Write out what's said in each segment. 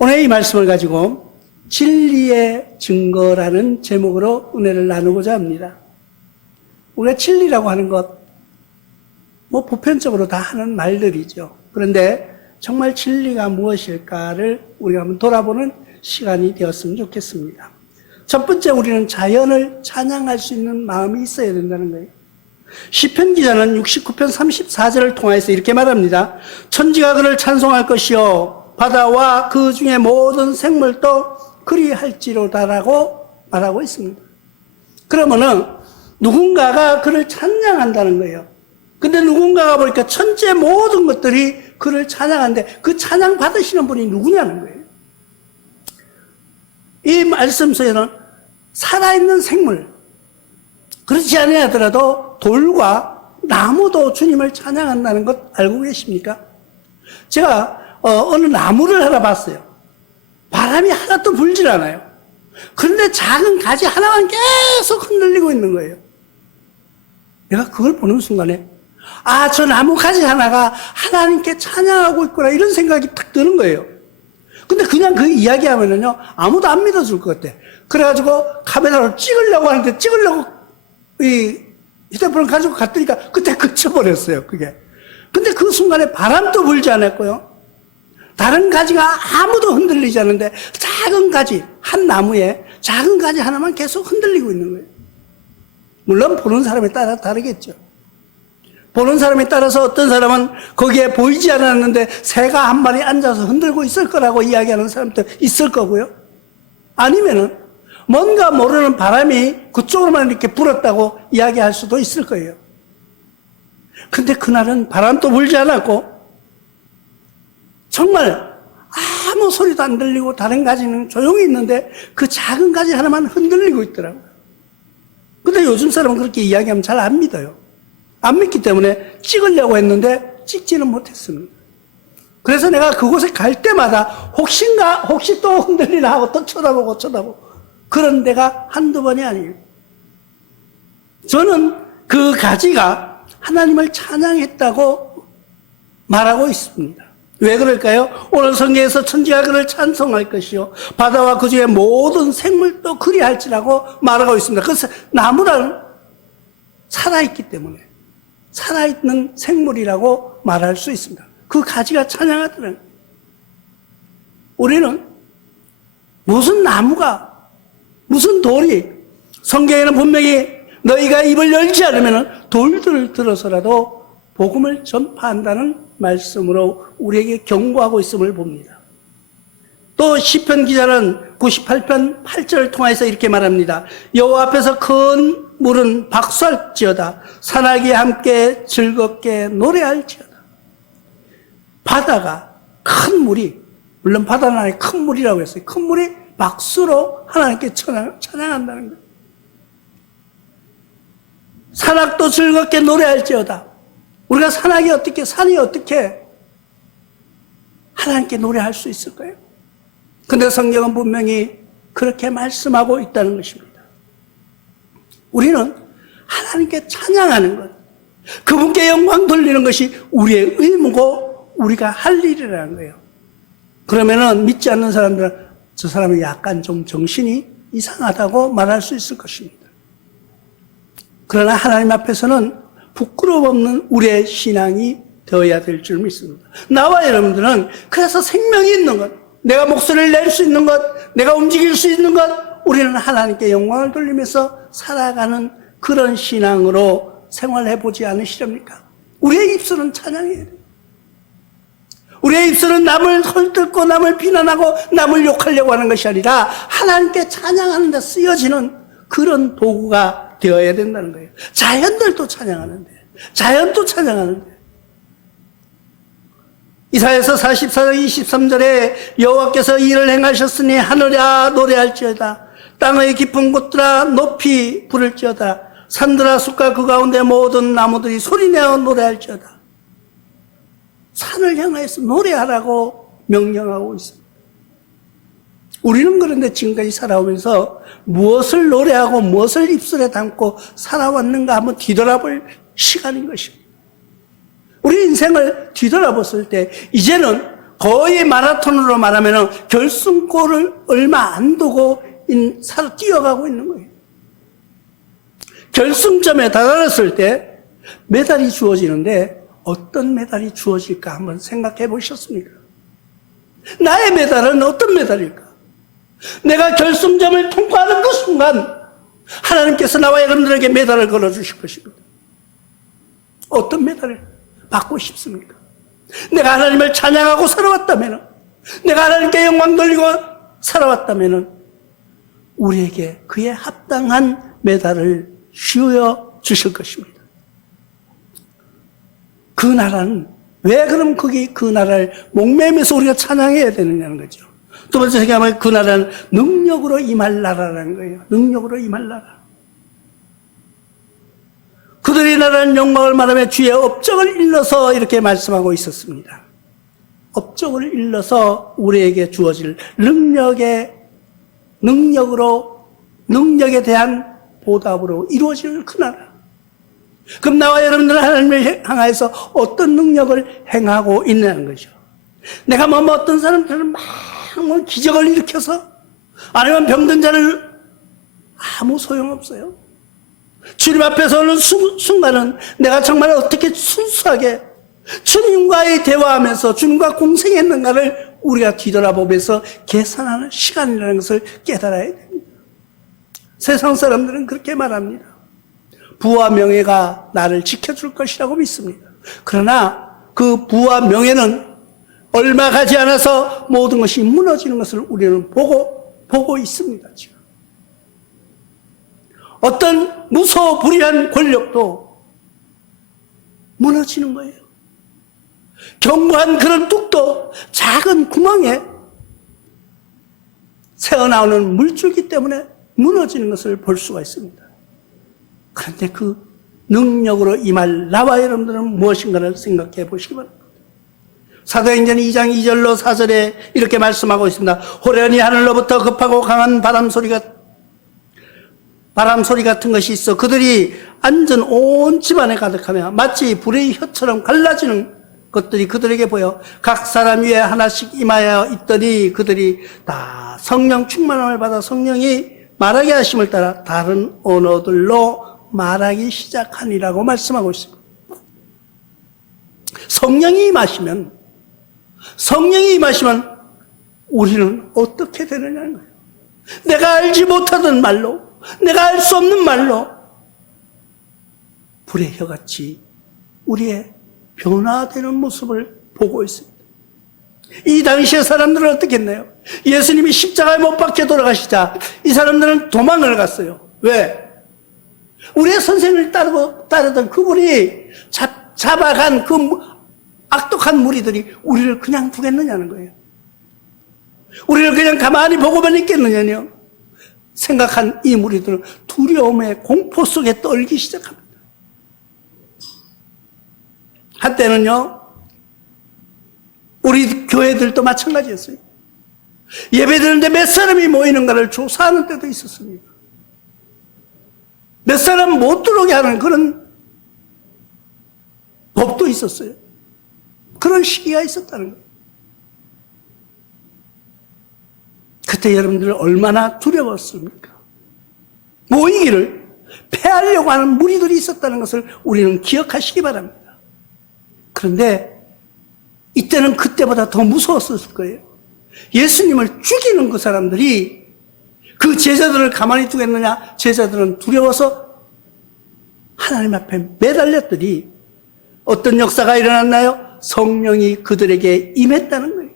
오늘 이 말씀을 가지고 진리의 증거라는 제목으로 은혜를 나누고자 합니다. 우리가 진리라고 하는 것, 보편적으로 다 하는 말들이죠. 그런데 정말 진리가 무엇일까를 우리가 한번 돌아보는 시간이 되었으면 좋겠습니다. 첫 번째, 우리는 자연을 찬양할 수 있는 마음이 있어야 된다는 거예요. 시편 기자는 69편 34절을 통해서 이렇게 말합니다. 천지가 그를 찬송할 것이요 바다와 그 중에 모든 생물도 그리할지로다라고 말하고 있습니다. 그러면은 누군가가 그를 찬양한다는 거예요. 근데 누군가가 보니까 천지의 모든 것들이 그를 찬양하는데 그 찬양 받으시는 분이 누구냐는 거예요. 이 말씀 속에는 살아있는 생물, 그렇지 않아더라도 돌과 나무도 주님을 찬양한다는 것 알고 계십니까? 제가 어느 나무를 하나 봤어요. 바람이 하나도 불질 않아요. 그런데 작은 가지 하나만 계속 흔들리고 있는 거예요. 내가 그걸 보는 순간에 저 나무 가지 하나가 하나님께 찬양하고 있구나 이런 생각이 탁 드는 거예요. 근데 그냥 그 이야기하면은요 아무도 안 믿어줄 것 같아. 그래가지고 카메라로 찍으려고 하는데 찍으려고 이 휴대폰을 가지고 갔더니까 그때 그쳐버렸어요. 그게. 근데 그 순간에 바람도 불지 않았고요. 다른 가지가 아무도 흔들리지 않는데 작은 가지, 한 나무에 작은 가지 하나만 계속 흔들리고 있는 거예요. 물론 보는 사람에 따라 다르겠죠. 보는 사람에 따라서 어떤 사람은 거기에 보이지 않았는데 새가 한 마리 앉아서 흔들고 있을 거라고 이야기하는 사람도 있을 거고요. 아니면은 뭔가 모르는 바람이 그쪽으로만 이렇게 불었다고 이야기할 수도 있을 거예요. 근데 그날은 바람도 불지 않았고 정말 아무 소리도 안 들리고 다른 가지는 조용히 있는데 그 작은 가지 하나만 흔들리고 있더라고요. 근데 요즘 사람은 그렇게 이야기하면 잘 안 믿어요. 안 믿기 때문에 찍으려고 했는데 찍지는 못했습니다. 그래서 내가 그곳에 갈 때마다 혹시 또 흔들리나 하고 또 쳐다보고 그런 데가 한두 번이 아니에요. 저는 그 가지가 하나님을 찬양했다고 말하고 있습니다. 왜 그럴까요? 오늘 성경에서 천지가 그를 찬송할 것이요 바다와 그 중에 모든 생물도 그리할지라고 말하고 있습니다. 그래서 나무는 살아있기 때문에 살아있는 생물이라고 말할 수 있습니다. 그 가지가 찬양하더라고요. 우리는 무슨 나무가 무슨 돌이 성경에는 분명히 너희가 입을 열지 않으면 돌들을 들어서라도 복음을 전파한다는 말씀으로 우리에게 경고하고 있음을 봅니다. 또 시편 기자는 98편 8절을 통해서 이렇게 말합니다. 여호와 앞에서 큰 물은 박수할지어다 산악이 함께 즐겁게 노래할지어다. 바다가 큰 물이, 물론 바다는 아니고 큰 물이라고 했어요. 큰 물이 박수로 하나님께 찬양한다는 거예요. 산악도 즐겁게 노래할지어다. 우리가 산이 어떻게 하나님께 노래할 수 있을까요? 근데 성경은 분명히 그렇게 말씀하고 있다는 것입니다. 우리는 하나님께 찬양하는 것, 그분께 영광 돌리는 것이 우리의 의무고 우리가 할 일이라는 거예요. 그러면은 믿지 않는 사람들은 저 사람이 약간 좀 정신이 이상하다고 말할 수 있을 것입니다. 그러나 하나님 앞에서는 부끄러움 없는 우리의 신앙이 되어야 될 줄 믿습니다. 나와 여러분들은 그래서 생명이 있는 것, 내가 목소리를 낼 수 있는 것, 내가 움직일 수 있는 것, 우리는 하나님께 영광을 돌리면서 살아가는 그런 신앙으로 생활해보지 않으시렵니까? 우리의 입술은 찬양해야 돼요. 우리의 입술은 남을 헐뜯고 남을 비난하고 남을 욕하려고 하는 것이 아니라 하나님께 찬양하는 데 쓰여지는 그런 도구가 되어야 된다는 거예요. 자연들도 찬양하는데, 자연도 찬양하는데. 이사야서 44장 23절에 여호와께서 이를 행하셨으니 하늘아 노래할지어다 땅의 깊은 곳들아 높이 부를지어다 산들아 숲과 그 가운데 모든 나무들이 소리내어 노래할지어다. 산을 향해서 노래하라고 명령하고 있습니다. 우리는 그런데 지금까지 살아오면서 무엇을 노래하고 무엇을 입술에 담고 살아왔는가 한번 뒤돌아볼 시간인 것입니다. 우리 인생을 뒤돌아봤을 때 이제는 거의 마라톤으로 말하면 결승골을 얼마 안 두고 뛰어가고 있는 거예요. 결승점에 다다랐을 때 메달이 주어지는데 어떤 메달이 주어질까 한번 생각해 보셨습니까? 나의 메달은 어떤 메달일까? 내가 결승점을 통과하는 그 순간 하나님께서 나와 여러분들에게 메달을 걸어주실 것입니다. 어떤 메달을 받고 싶습니까? 내가 하나님을 찬양하고 살아왔다면, 내가 하나님께 영광 돌리고 살아왔다면 우리에게 그에 합당한 메달을 씌워 주실 것입니다. 그 나라는 왜 그럼 그 나라를 목매면서 우리가 찬양해야 되느냐는 거죠. 두 번째 생각하면 그 나라는 능력으로 임할 나라라는 거예요. 능력으로 임할 나라. 그들의 나라는 영광을 말하며 주의 업적을 일러서 이렇게 말씀하고 있었습니다. 업적을 일러서 우리에게 주어질 능력에 대한 보답으로 이루어지는 그 나라. 그럼 나와 여러분들은 하나님을 향하여서 어떤 능력을 행하고 있냐는 거죠. 내가 어떤 사람들은 막 기적을 일으켜서 아니면 병든 자를 아무 소용없어요. 주님 앞에서 오는 순간은 내가 정말 어떻게 순수하게 주님과의 대화하면서 주님과 공생했는가를 우리가 뒤돌아보면서 계산하는 시간이라는 것을 깨달아야 됩니다. 세상 사람들은 그렇게 말합니다. 부와 명예가 나를 지켜줄 것이라고 믿습니다. 그러나 그 부와 명예는 얼마 가지 않아서 모든 것이 무너지는 것을 우리는 보고 있습니다. 지금. 어떤 무소불위한 권력도 무너지는 거예요. 견고한 그런 뚝도 작은 구멍에 새어나오는 물줄기 때문에 무너지는 것을 볼 수가 있습니다. 그런데 그 능력으로 임할 나와 여러분들은 무엇인가를 생각해 보시기 바랍니다. 사도행전 2장 2절로 4절에 이렇게 말씀하고 있습니다. 호련히 하늘로부터 급하고 강한 바람 소리 같은 것이 있어 그들이 앉은 온 집안에 가득하며 마치 불의 혀처럼 갈라지는 것들이 그들에게 보여 각 사람 위에 하나씩 임하여 있더니 그들이 다 성령 충만함을 받아 성령이 말하게 하심을 따라 다른 언어들로 말하기 시작하니라고 말씀하고 있습니다. 성령이 임하시면 우리는 어떻게 되느냐는 거예요. 내가 알지 못하던 말로, 내가 알 수 없는 말로 불의 혀같이 우리의 변화되는 모습을 보고 있습니다. 이 당시의 사람들은 어떻게 했나요? 예수님이 십자가에 못 박혀 돌아가시자 이 사람들은 도망을 갔어요. 왜? 우리의 선생을 따르던 그분이 잡아간 그 악독한 무리들이 우리를 그냥 두겠느냐는 거예요. 우리를 그냥 가만히 보고만 있겠느냐요. 생각한 이 무리들은 두려움의 공포 속에 떨기 시작합니다. 한때는요, 우리 교회들도 마찬가지였어요. 예배 드는데 몇 사람이 모이는가를 조사하는 때도 있었습니다. 몇 사람 못 들어오게 하는 그런 법도 있었어요. 그런 시기가 있었다는 거예요. 그때 여러분들 얼마나 두려웠습니까? 모이기를 패하려고 하는 무리들이 있었다는 것을 우리는 기억하시기 바랍니다. 그런데 이때는 그때보다 더 무서웠을 거예요. 예수님을 죽이는 그 사람들이 그 제자들을 가만히 두겠느냐? 제자들은 두려워서 하나님 앞에 매달렸더니 어떤 역사가 일어났나요? 성령이 그들에게 임했다는 거예요.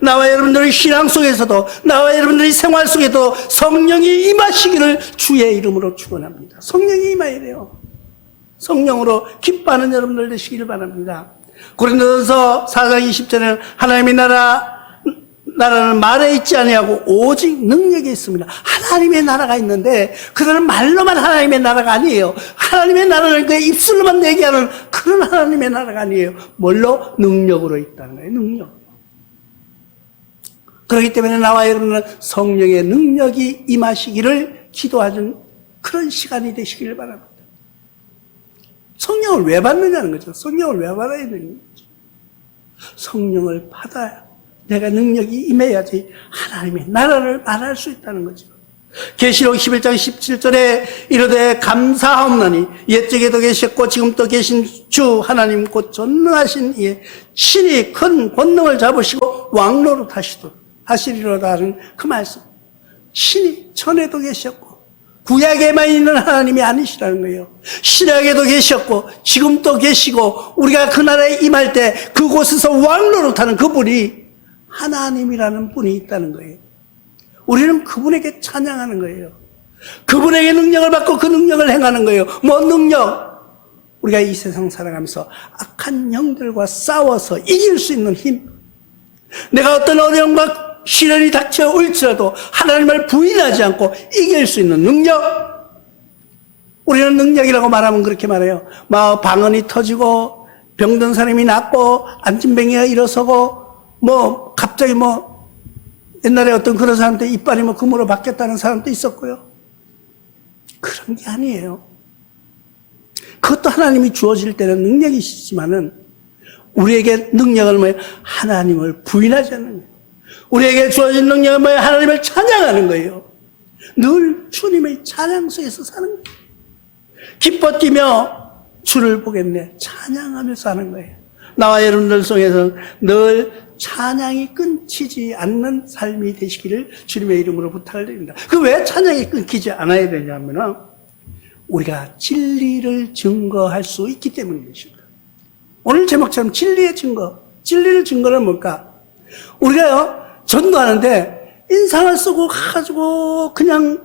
나와 여러분들의 신앙 속에서도, 나와 여러분들의 생활 속에도 성령이 임하시기를 주의 이름으로 축원합니다. 성령이 임해야 돼요. 성령으로 기뻐하는 여러분들 되시기를 바랍니다. 고린도전서 4장 20절에는 하나님의 나라는 말에 있지 아니하고 오직 능력에 있습니다. 하나님의 나라가 있는데 그들은 말로만 하나님의 나라가 아니에요. 하나님의 나라는 그 입술로만 얘기하는 그런 하나님의 나라가 아니에요. 뭘로? 능력으로 있다는 거예요. 능력. 그렇기 때문에 나와 여러분은 성령의 능력이 임하시기를 기도하는 그런 시간이 되시기를 바랍니다. 성령을 왜 받느냐는 거죠. 성령을 왜 받아야 되는 거죠. 성령을 받아야 내가 능력이 임해야지 하나님의 나라를 말할 수 있다는 거죠. 계시록 11장 17절에 이르되 감사하옵나니 옛적에도 계셨고 지금도 계신 주 하나님 곧 전능하신 이에 신이 큰 권능을 잡으시고 왕노릇 하시리로다 하는 그 말씀. 신이 전에도 계셨고 구약에만 있는 하나님이 아니시라는 거예요. 신약에도 계셨고 지금도 계시고 우리가 그 나라에 임할 때 그곳에서 왕노릇하는 그분이 하나님이라는 분이 있다는 거예요. 우리는 그분에게 찬양하는 거예요. 그분에게 능력을 받고 그 능력을 행하는 거예요. 뭐 능력? 우리가 이 세상 살아가면서 악한 영들과 싸워서 이길 수 있는 힘. 내가 어떤 어려움과 시련이 닥쳐올지라도 하나님을 부인하지 않고 이길 수 있는 능력. 우리는 능력이라고 말하면 그렇게 말해요. 막 방언이 터지고 병든 사람이 낫고 안진뱅이가 일어서고 뭐 갑자기 뭐 옛날에 어떤 그런 사람한테 이빨이 뭐 금으로 바뀌었다는 사람도 있었고요. 그런 게 아니에요. 그것도 하나님이 주어질 때는 능력이시지만은 우리에게 능력을 뭐예요? 하나님을 부인하지 않는 거예요. 우리에게 주어진 능력은 뭐예요? 하나님을 찬양하는 거예요. 늘 주님의 찬양 속에서 사는 거예요. 기뻐 뛰며 주를 보겠네. 찬양하면서 하는 거예요. 나와 여러분들 속에서는 늘 찬양이 끊기지 않는 삶이 되시기를 주님의 이름으로 부탁을 드립니다. 그 왜 찬양이 끊기지 않아야 되냐면은 우리가 진리를 증거할 수 있기 때문인 것입니다. 오늘 제목처럼 진리의 증거. 진리의 증거는 뭘까? 우리가요, 전도하는데 인상을 쓰고 가지고 그냥